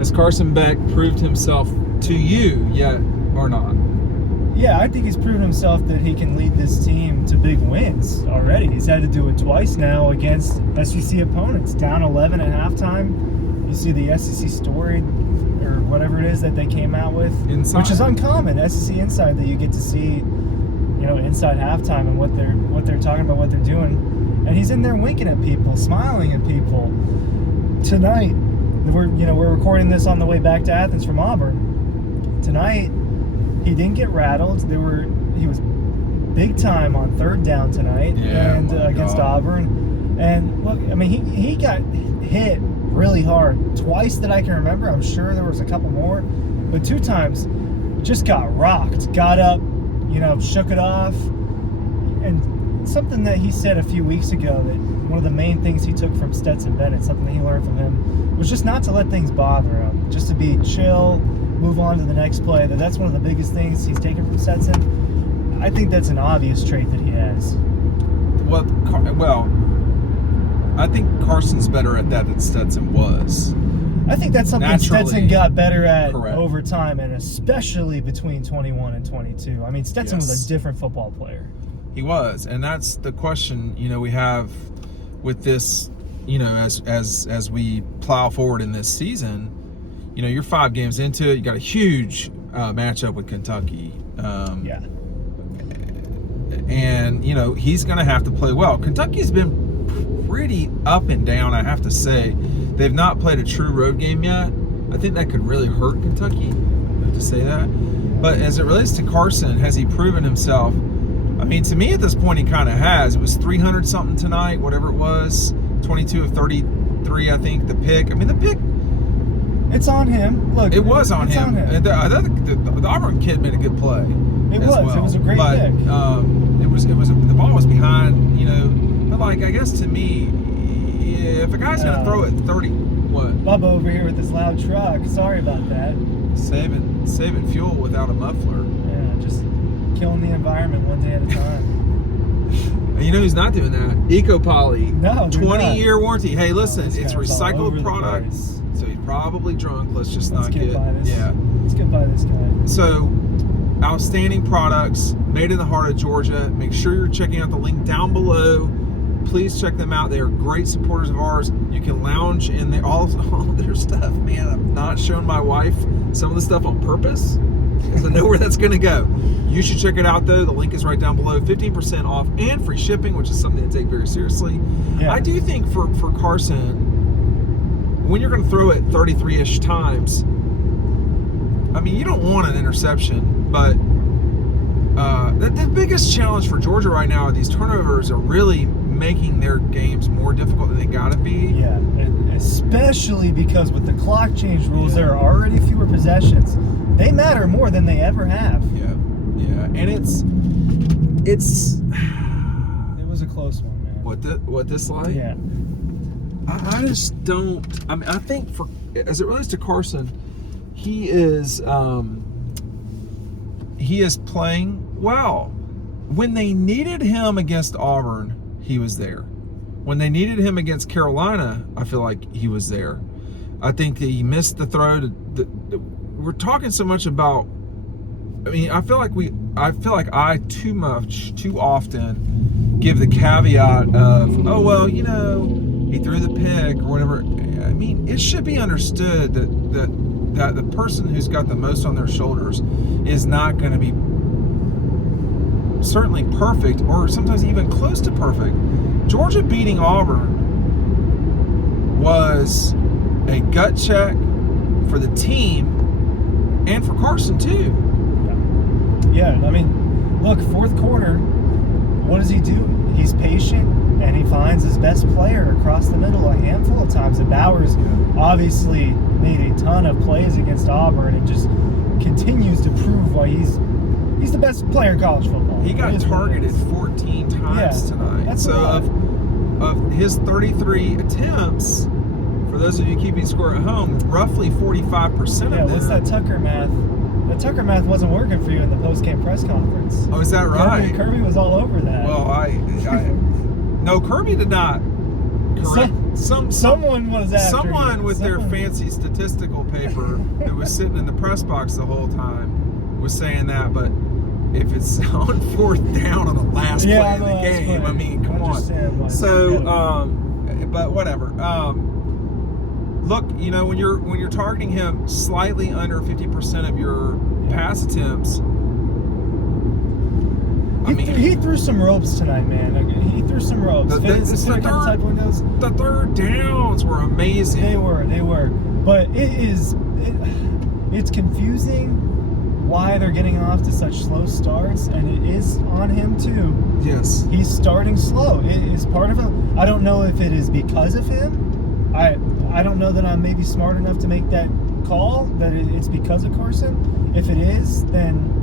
Has Carson Beck proved himself to you yet or not? Yeah, I think he's proven himself that he can lead this team to big wins already. He's had to do it twice now against SEC opponents. Down 11 at halftime. You see the SEC story or whatever it is that they came out with, Inside. which is uncommon. SEC Inside, that you get to see, inside halftime and what they're talking about, what they're doing. And he's in there winking at people, smiling at people. Tonight, we're recording this on the way back to Athens from Auburn. Tonight, he didn't get rattled. He was big time on third down tonight against Auburn. And look, I mean, he got hit really hard twice that I can remember. I'm sure there was a couple more, but 2 times just got rocked. Got up, shook it off. And something that he said a few weeks ago, that one of the main things he took from Stetson Bennett, something that he learned from him, was just not to let things bother him. Just to be chill, move on to the next play. That's one of the biggest things he's taken from Stetson. I think that's an obvious trait that he has. Well, I think Carson's better at that than Stetson was. I think that's something Stetson got better at correct. Over time, and especially between 21 and 22. I mean, Stetson was a different football player. He was, and that's the question, we have with this, as we plow forward in this season. You're 5 games into it. You got a huge matchup with Kentucky. And, he's going to have to play well. Kentucky's been pretty up and down, I have to say. They've not played a true road game yet. I think that could really hurt Kentucky. I have to say that. But as it relates to Carson, has he proven himself? I mean, to me at this point, he kind of has. It was 300-something tonight, whatever it was. 22 of 33, I think, the pick. I mean, the pick... It's on him. Look, it was on him. On the Auburn kid made a good play. It was a great pick. The ball was behind, But I guess to me, if a guy's gonna throw it 30, what? Bubba over here with this loud truck. Sorry about that. Saving fuel without a muffler. Yeah, just killing the environment one day at a time. You know who's not doing that? EcoPoly. No, 20-year warranty. Hey, listen, it's recycled product. products. So he's probably drunk. Let's Let's not get by this. Yeah. Let's get by this guy. So, outstanding products made in the heart of Georgia. Make sure you're checking out the link down below. Please check them out. They are great supporters of ours. You can lounge in all their stuff. Man, I'm not showing my wife some of the stuff on purpose because I know where that's going to go. You should check it out, though. The link is right down below. 15% off and free shipping, which is something to take very seriously. Yeah. I do think for Carson, when you're going to throw it 33-ish times, I mean, you don't want an interception, but the biggest challenge for Georgia right now are these turnovers are really making their games more difficult than they got to be. Yeah, especially because with the clock change rules, there are already fewer possessions. They matter more than they ever have. Yeah, and it was a close one, man. What this like? Yeah. I just don't. I mean, I think as it relates to Carson, he is playing well. When they needed him against Auburn, he was there. When they needed him against Carolina, I feel like he was there. I think that he missed the throw. We're talking so much about. I mean, I feel like I too often give the caveat of, oh well, he threw the pick or whatever. I mean, it should be understood that the person who's got the most on their shoulders is not going to be certainly perfect or sometimes even close to perfect. Georgia beating Auburn was a gut check for the team and for Carson too. Yeah, I mean, look, fourth quarter, what does he do? He's patient, and he finds his best player across the middle a handful of times. And Bowers obviously made a ton of plays against Auburn and just continues to prove why he's the best player in college football. He got targeted 14 times tonight. That's so of his 33 attempts, for those of you keeping score at home, roughly 45% of them. Yeah, what's that Tucker math? That Tucker math wasn't working for you in the post-game press conference. Oh, is that right? Kirby was all over that. Well, no, Kirby did not correct. Someone was after someone you. with their fancy statistical paper that was sitting in the press box the whole time was saying that, but if it's on 4th down on the last play of the game, I mean, come on. So, but whatever. Look, you know, when you're targeting him slightly under 50% of your pass attempts, he threw some ropes tonight, man. He threw some ropes. The third downs were amazing. They were. But it's confusing why they're getting off to such slow starts, and it is on him too. Yes. He's starting slow. It is part of him. I don't know if it is because of him. I don't know that I'm maybe smart enough to make that call that it's because of Carson. If it is, then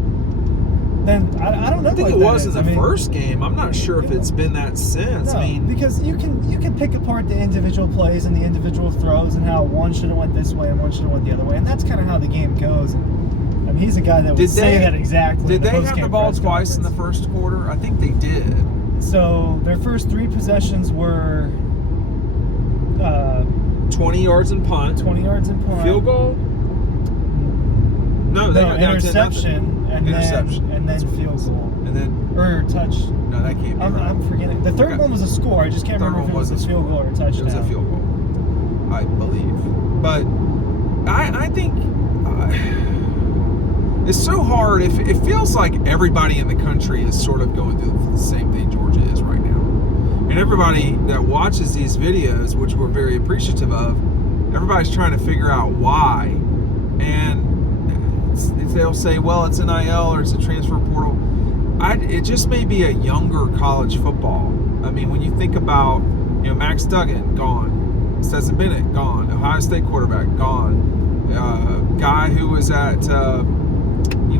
I don't know. I think it was in the first game. I'm not sure if it's been that since. No, I mean, because you can pick apart the individual plays and the individual throws and how one should have went this way and one should have went the other way, and that's kind of how the game goes. I mean, he's a guy that would say that exactly. Did they have the ball twice in the first quarter? I think they did. So their first 3 possessions were 20 yards and punt. 20 yards and punt. Field goal? No, they got interception. Interception. And then field goal. And then or touch. No, that can't be right. I'm forgetting. The third one was a score. I just can't remember if it was a field goal or a touchdown. It was a field goal, I believe. But I think it's so hard. If it feels like everybody in the country is sort of going through the same thing Georgia is right now, and everybody that watches these videos, which we're very appreciative of, everybody's trying to figure out why, and they'll say, well, it's NIL or it's a transfer portal. It just may be a younger college football. I mean, when you think about, you know, Max Duggan, gone. Stetson Bennett, gone. Ohio State quarterback, gone. Guy who was at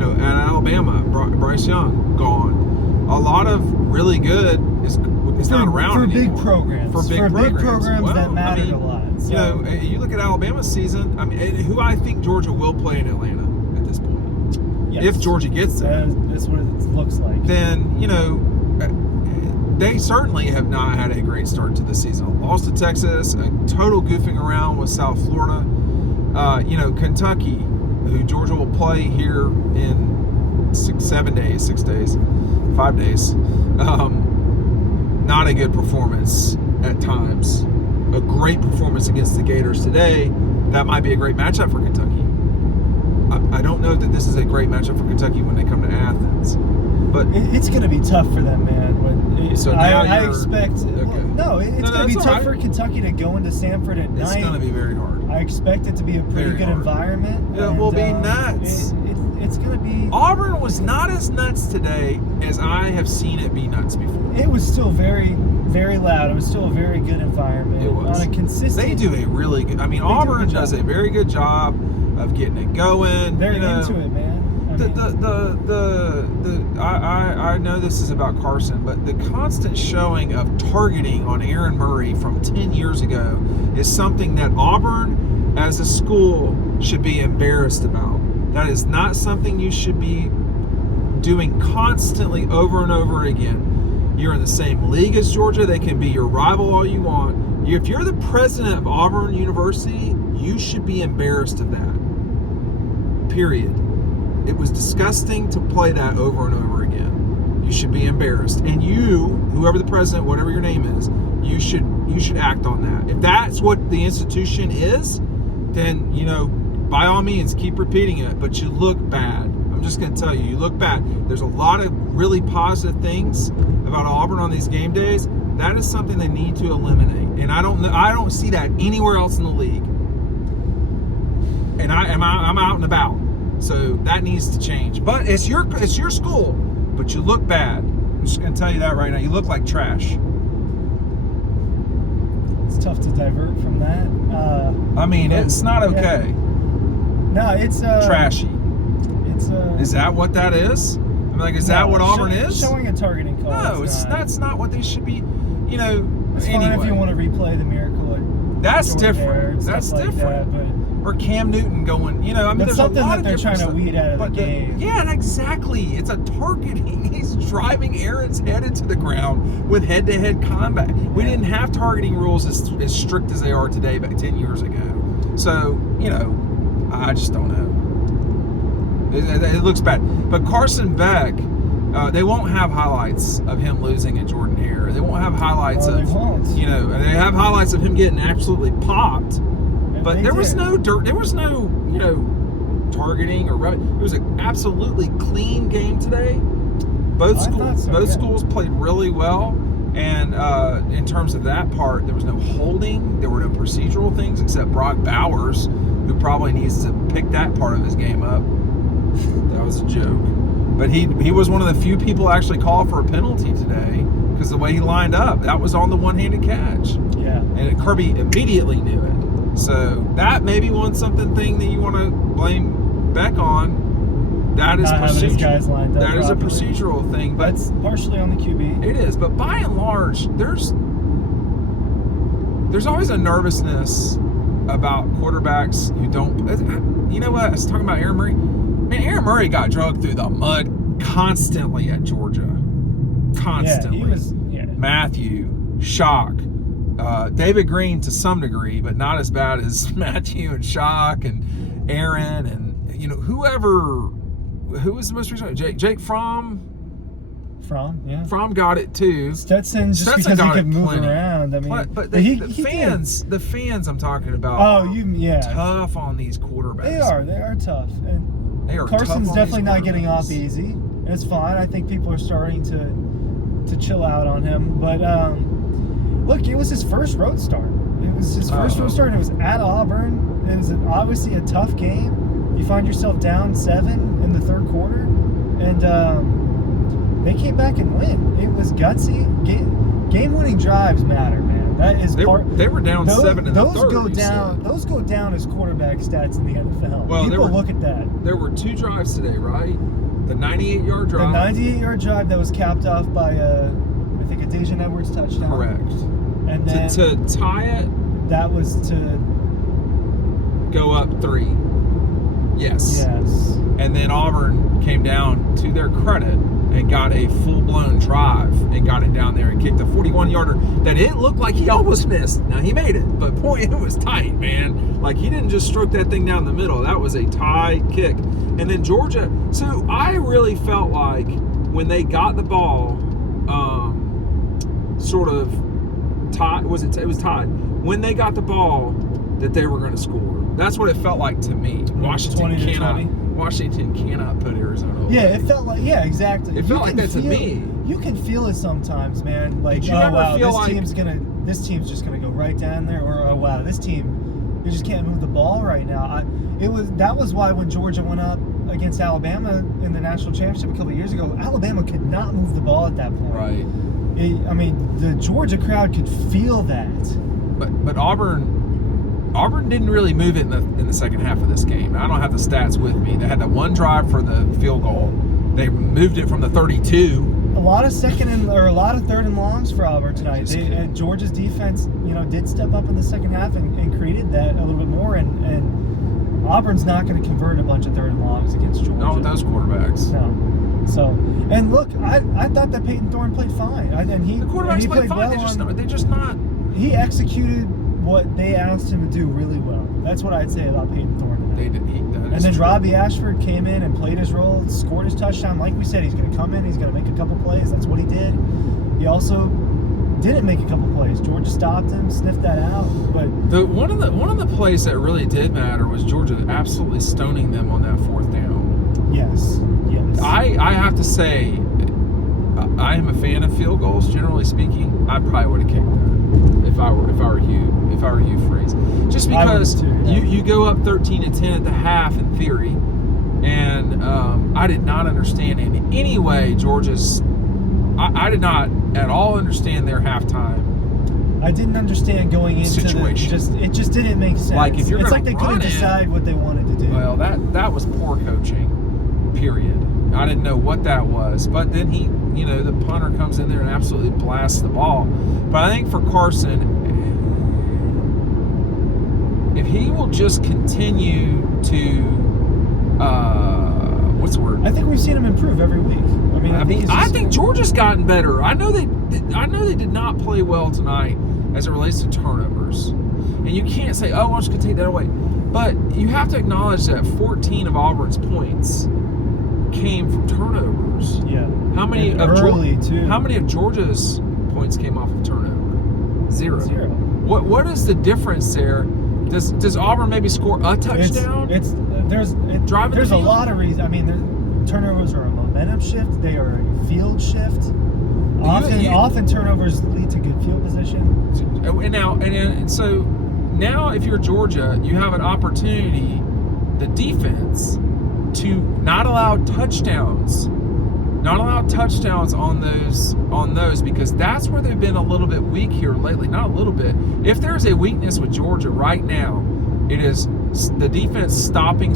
Alabama, Bryce Young, gone. A lot of really good is not around for anymore. Big programs. For big programs that mattered a lot. So. You know, you look at Alabama's season. I mean, who I think Georgia will play in Atlanta at this point. Yes. If Georgia gets there. That's what it looks like. Then, you know, they certainly have not had a great start to the season. Lost to Texas, a total goofing around with South Florida. Kentucky, who Georgia will play here in 5 days. Not a good performance at times. A great performance against the Gators today. That might be a great matchup for Kentucky. I don't know that this is a great matchup for Kentucky when they come to Athens, but it's going to be tough for them, man. I expect. Okay. Well, it's going to be tough for Kentucky to go into Sanford at night. It's going to be very hard. I expect it to be a pretty good environment. It will be nuts. It's going to be. Auburn was not as nuts today as I have seen it be nuts before. It was still very, very loud. It was still a very good environment. It was. On a consistent. They do a really good. I mean, Auburn does a very good job of getting it going. They're into it, man. I know this is about Carson, but the constant showing of targeting on Aaron Murray from 10 years ago is something that Auburn as a school should be embarrassed about. That is not something you should be doing constantly over and over again. You're in the same league as Georgia. They can be your rival all you want. If you're the president of Auburn University, you should be embarrassed of that. Period. It was disgusting to play that over and over again. You should be embarrassed. And you, whoever the president, whatever your name is, you should act on that. If that's what the institution is, then, you know, by all means, keep repeating it. But you look bad. I'm just going to tell you, you look bad. There's a lot of really positive things about Auburn on these game days. That is something they need to eliminate. And I don't see that anywhere else in the league. And I'm out and about. So that needs to change. But it's your school. But you look bad. I'm just going to tell you that right now. You look like trash. It's tough to divert from that. It's not okay. Yeah. No, it's trashy. It's Is that what that is? Is that what Auburn is? Showing a targeting call. No, that's not what they should be. You know. It's anyway. fine if you want to replay the miracle at That's Jordan different. Hare and That's stuff like different. that, Or Cam Newton going, you know, I mean, but there's something a lot that of they're different trying to stuff. weed out of the But game. Yeah, exactly. It's a targeting. He's driving Aaron's head into the ground with head-to-head combat. We didn't have targeting rules as strict as they are today, back 10 years ago. So, you know, I just don't know. It looks bad. But Carson Beck, they won't have highlights of him losing at Jordan Hare. They won't have highlights They won't. you know, they have highlights of him getting absolutely popped. But there was no dirt. There was no, you know, targeting or rubbing. It was an absolutely clean game today. Both schools played really well, and in terms of that part, there was no holding. There were no procedural things except Brock Bowers, who probably needs to pick that part of his game up. That was a joke. But he was one of the few people actually called for a penalty today because the way he lined up, that was on the one-handed catch. Yeah. And Kirby immediately knew it. So that may be something that you want to blame Beck on. That is procedural. That is a procedural thing, but that's partially on the QB. It is, but by and large, there's always a nervousness about quarterbacks who don't. You know what? I was talking about Aaron Murray. Man, Aaron Murray got dragged through the mud constantly at Georgia. Constantly. Yeah, he was. Yeah. Matthew, Shock. David Green to some degree, but not as bad as Matthew and Shock and Aaron and, you know, who was the most recent? Jake Fromm. Yeah. Fromm got it too. Stetson because he could move around. I mean, but the fans I'm talking about. Tough on these quarterbacks. They are tough. And they are. Carson's definitely not getting off easy. It's fine. I think people are starting to chill out on him, but. Look, it was his first road start. It was his first road start, and it was at Auburn. It was obviously a tough game. You find yourself down 7 in the third quarter, and they came back and win. It was gutsy. Game-winning drives matter, man. That is they were down 7 in the third. Those go down as quarterback stats in the NFL. Well, people look at that. There were 2 drives today, right? The 98-yard drive. The 98-yard drive that was capped off by I think a Dejan Edwards touchdown. Correct. And then to tie it, that was to go up 3. Yes. And then Auburn came down, to their credit, and got a full-blown drive and got it down there and kicked a 41-yarder that it looked like he almost missed. Now, he made it, but boy, it was tight, man. Like, he didn't just stroke that thing down the middle. That was a tight kick. And then Georgia, so I really felt like when they got the ball, sort of tied. It was tied. When they got the ball, that they were going to score. That's what it felt like to me. Washington cannot put Arizona away. Yeah, it felt like exactly. It felt like that to me. You can feel it sometimes, man. Like, this team's just gonna go right down there, or oh wow, this team, they just can't move the ball right now. That was why when Georgia went up against Alabama in the national championship a couple of years ago, Alabama could not move the ball at that point. Right. The Georgia crowd could feel that. But Auburn didn't really move it in the second half of this game. I don't have the stats with me. They had that one drive for the field goal. They moved it from the 32. A lot of third and longs for Auburn tonight. Georgia's defense, did step up in the second half and created that a little bit more. And Auburn's not going to convert a bunch of third and longs against Georgia. Not with those quarterbacks. No. So, and look, I thought that Peyton Thorne played fine. The quarterbacks played fine. Well they're just not. He executed what they asked him to do really well. That's what I'd say about Peyton Thorne. And then Robbie Ashford came in and played his role, scored his touchdown. Like we said, he's going to come in, he's going to make a couple plays. That's what he did. He also didn't make a couple plays. Georgia stopped him, sniffed that out. But one of the plays that really did matter was Georgia absolutely stoning them on that 4th down. Yes. I have to say, I am a fan of field goals. Generally speaking, I probably would have kicked that if I were Hugh Freeze. Just because you go up 13-10 at the half in theory, and I did not understand in any way Georgia's. I did not at all understand their halftime. I didn't understand going into situation. It just didn't make sense. Like if you're it's like they couldn't decide what they wanted to do. Well, that was poor coaching. Period. I didn't know what that was, but then the punter comes in there and absolutely blasts the ball. But I think for Carson, he will just continue to what's the word? I think we've seen him improve every week. I think Georgia's gotten better. I know they did not play well tonight as it relates to turnovers, and you can't say, "Oh, I'm just going to take that away." But you have to acknowledge that 14 of Auburn's points came from turnovers. Yeah. How many and of early too? How many of Georgia's points came off of turnover? Zero. Zero. What is the difference there? Does Auburn maybe score a touchdown? There's a lot of reasons. I mean, turnovers are a momentum shift. They are a field shift. Often turnovers lead to good field position. And so now, if you're Georgia, you have an opportunity, the defense, to not allow touchdowns on those because that's where they've been a little bit weak here lately. Not a little bit. If there's a weakness with Georgia right now, it is the defense stopping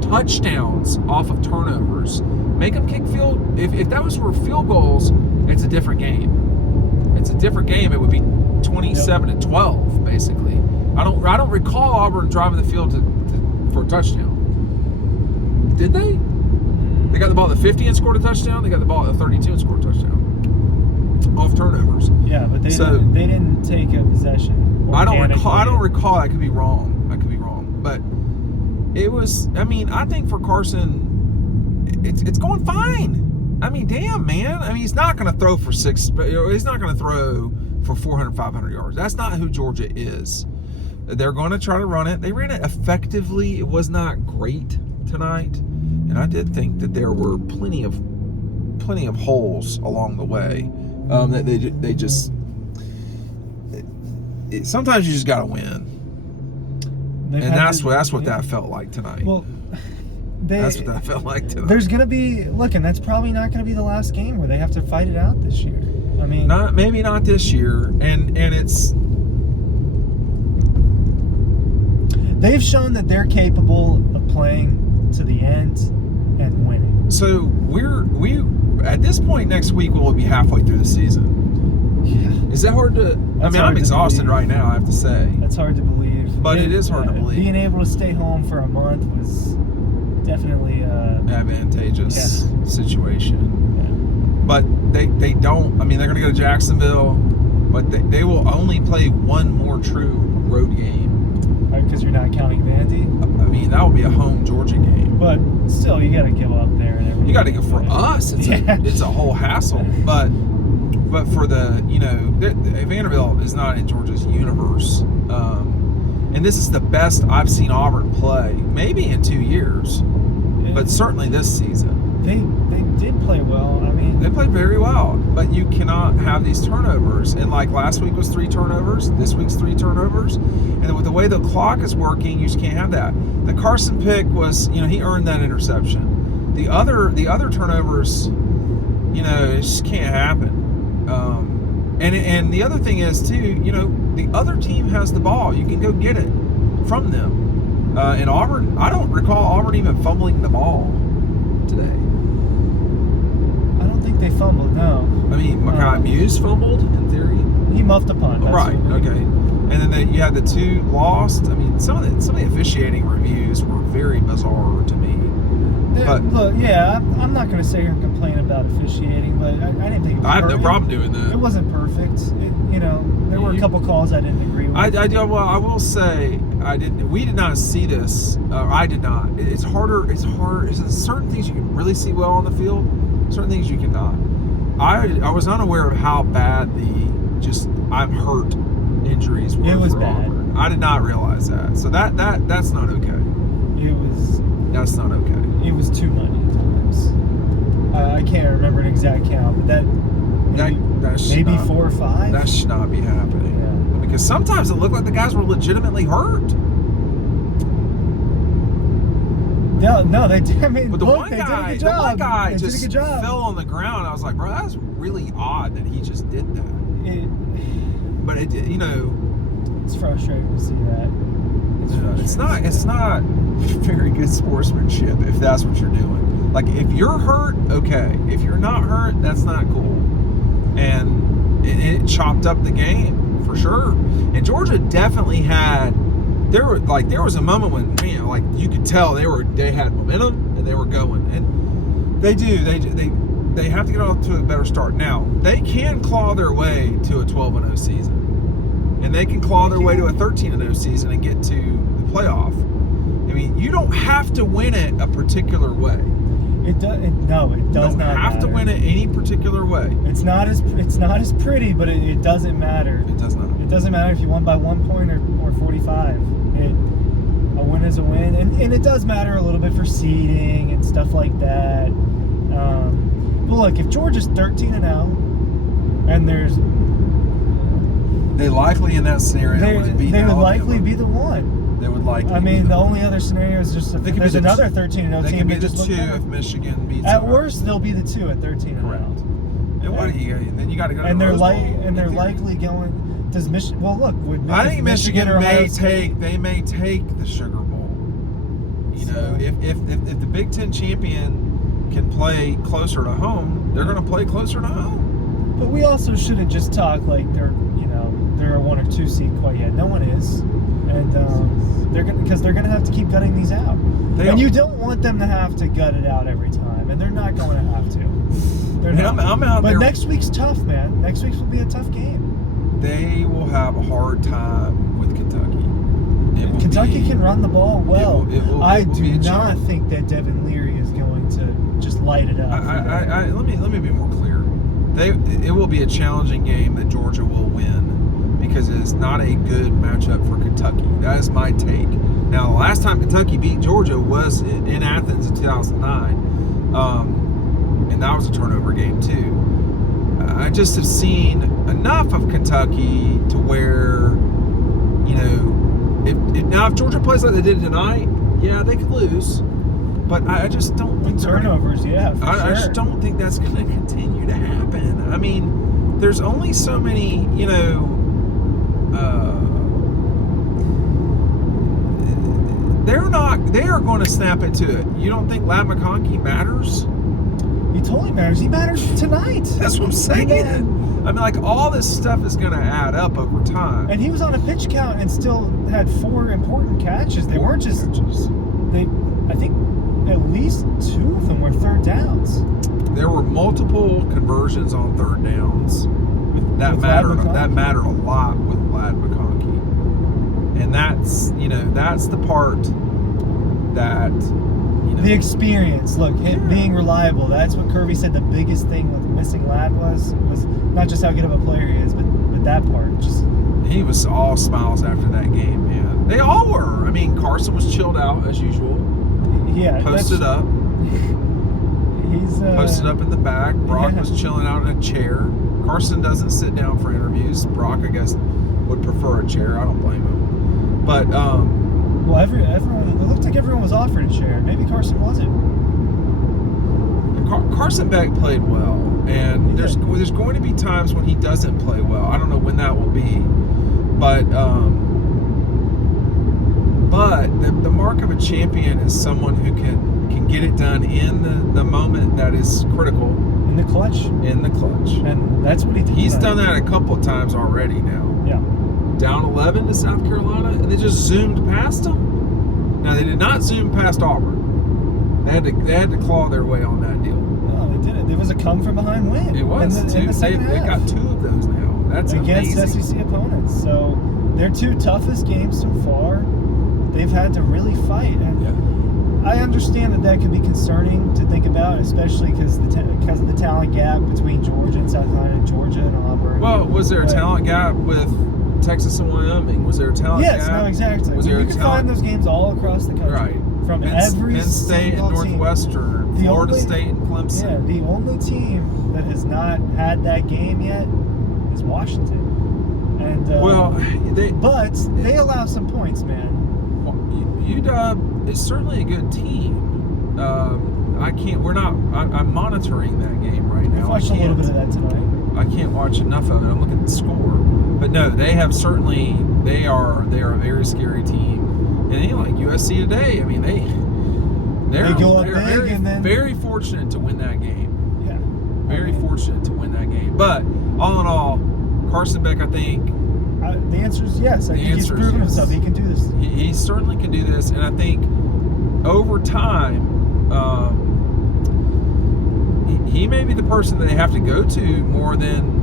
touchdowns off of turnovers. Make them kick field. If that was for field goals, it's a different game. It's a different game. It would be 27-12 basically. I don't recall Auburn driving the field for a touchdown. Did they? They got the ball at the 50 and scored a touchdown. They got the ball at the 32 and scored a touchdown off turnovers. Yeah, but they didn't take a possession. I don't recall. I could be wrong. But it was. I mean, I think for Carson, it's going fine. I mean, damn, man. I mean, he's not going to throw for six. He's not going to throw for 400, 500 yards. That's not who Georgia is. They're going to try to run it. They ran it effectively. It was not great tonight. And I did think that there were plenty of holes along the way that they just. Sometimes you just got to win, that's what that felt like tonight. Well, that's what that felt like tonight. There's gonna be and that's probably not gonna be the last game where they have to fight it out this year. I mean, maybe not this year, and it's. They've shown that they're capable of playing to the end and winning. So we at this point next week we'll be halfway through the season. Yeah. Is that hard to? I'm exhausted right now. I have to say. That's hard to believe. But it is hard to believe. Being able to stay home for a month was definitely advantageous situation. Yeah. But they don't. I mean, they're going to go to Jacksonville, but they will only play one more true road game. Because you're not counting Vandy. I mean, that will be a home Georgia game. But still, you got to go up there and everything. You got to go for us. It's a whole hassle. But for the Vanderbilt is not in Georgia's universe. And this is the best I've seen Auburn play, maybe in 2 years, but certainly this season. They did play well. I mean, they played very well, but you cannot have these turnovers. And like last week was 3 turnovers, this week's 3 turnovers, and with the way the clock is working, you just can't have that. The Carson pick was, he earned that interception. The other turnovers, it just can't happen. And the other thing is too, the other team has the ball. You can go get it from them. In Auburn, I don't recall Auburn even fumbling the ball today. I don't think they fumbled. No. I mean, Makai Muse fumbled in theory. He muffed a punt. Right. Okay. And then you had the 2 lost. I mean, some of the officiating reviews were very bizarre to me. But look, I'm not going to sit here and complain about officiating, but I didn't think it was I have no problem doing that. It wasn't perfect. There were a couple calls I didn't agree with. I will say we did not see this. I did not. It's harder. It's hard. There's certain things you can really see well on the field. Certain things you cannot. I was unaware of how bad the I'm hurt injuries were. It was for bad. Auburn. I did not realize that. So that's not okay. That's not okay. It was too many times. I can't remember an exact count, but maybe 4 or 5. That should not be happening. Yeah. Because sometimes it looked like the guys were legitimately hurt. No, they did. I mean, but the one did a good job. The one guy they just did a good job. fell on the ground. I was like, bro, that's really odd that he just did that. But it's frustrating to see that. It's not very good sportsmanship if that's what you're doing. Like, if you're hurt, okay. If you're not hurt, that's not cool. And it chopped up the game for sure. And Georgia definitely had there was a moment when, man, like you could tell they had momentum and they were going, and they have to get off to a better start. Now they can claw their way to a 12-0 season, and they can claw their way to a 13-0 season and get to the playoff. I mean, you don't have to win it a particular way. It does not. You don't have to win it any particular way. It's not as pretty, but it doesn't matter. It does not. It doesn't matter if you won by 1 point or 45. A win is a win, and it does matter a little bit for seeding and stuff like that. But look, if Georgia's 13-0, and they likely in that scenario they would likely be the one. They would likely. I mean, the only other scenario is just if there's another 13-0 they team. Could be that the just 2 if Michigan beats. At worst, they'll be the 2 at 13-0. Correct. And what do you? Then you got to go. And to they're Rose Bowl, likely going. Does Michigan? Well, look. I think Michigan may take the Sugar Bowl. You know, if the Big Ten champion can play closer to home, they're going to play closer to home. But we also shouldn't just talk like they're a 1 or 2 seed quite yet. No one is, and they're gonna have to keep gutting these out. You don't want them to have to gut it out every time, and they're not going to have to. They're not. I'm out but there. Next week's tough, man. Next week will be a tough game. They will have a hard time with Kentucky. Kentucky can run the ball well. I do not challenge. think that Devin Leary is going to just light it up. Let me be more clear. It will be a challenging game that Georgia will win because it is not a good matchup for Kentucky. That is my take. Now, the last time Kentucky beat Georgia was in Athens in 2009, and that was a turnover game too. I just have seen enough of Kentucky to where, if Georgia plays like they did tonight, yeah, they could lose. But I just don't think turnovers, I just don't think that's going to continue to happen. I mean, there's only so many, they are going to snap into it. You don't think Ladd McConkey matters? He totally matters. He matters tonight. That's what I'm saying. Yeah. I mean, like, all this stuff is going to add up over time. And he was on a pitch count and still had 4 important catches. They weren't just catches. I think at least 2 of them were third downs. There were multiple conversions on third downs. That mattered a lot with Ladd McConkey. And that's the part that the experience. Look, him being reliable. That's what Kirby said the biggest thing with missing Ladd was not just how good of a player he is, but that part. He was all smiles after that game, man. They all were. I mean, Carson was chilled out as usual. Yeah, posted up. He's posted up in the back. Brock was chilling out in a chair. Carson doesn't sit down for interviews. Brock, I guess, would prefer a chair. I don't blame him. But well, everyone. It looked like everyone was offered a chair. Maybe Carson wasn't. Carson Beck played well, and there's going to be times when he doesn't play well. I don't know when that will be, but the mark of a champion is someone who can get it done in the moment that is critical. In the clutch. And that's what he did. He's done that a couple of times already now. Yeah. Down 11 to South Carolina, and they just zoomed past them. Now, they did not zoom past Auburn. They had to claw their way on that deal. No, they didn't. It was a come from behind win. It was. In the second half. They got 2 of those now. That's against amazing. SEC opponents. So their 2 toughest games so far, they've had to really fight. And I understand that could be concerning to think about, especially because of the talent gap between Georgia and South Carolina, Georgia and Auburn. Well, was there a talent gap with Texas and Wyoming? Was there a talent gap? Yes, no, exactly. You can find those games all across the country. Right. From Penn State and Northwestern, Florida State and Clemson. Yeah, the only team that has not had that game yet is Washington. And but they allow some points, man. UW is certainly a good team. I'm monitoring that game right now. I've watched a little bit of that tonight. I can't watch enough of it. I'm looking at the score. But no, they are a very scary team. And like USC today, I mean they're very fortunate to win that game. Yeah. Very fortunate to win that game. But all in all, Carson Beck, I think The answer is yes. I think he's answer is proven yes. himself. He can do this. He certainly can do this, and I think over time, he may be the person that they have to go to more than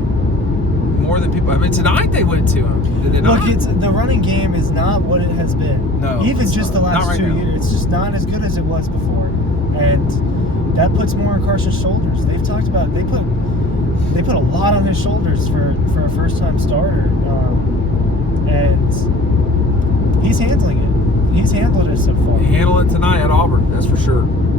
people. I mean, tonight they went to him. Did they not? Look, the running game is not what it has been. No, even it's just not. the last Not right 2 now. years, it's just not as good as it was before, and that puts more on Carson's shoulders. They've talked about they put a lot on his shoulders for a first-time starter, and he's handling it. He's handled it so far. Handle it tonight at Auburn, that's for sure.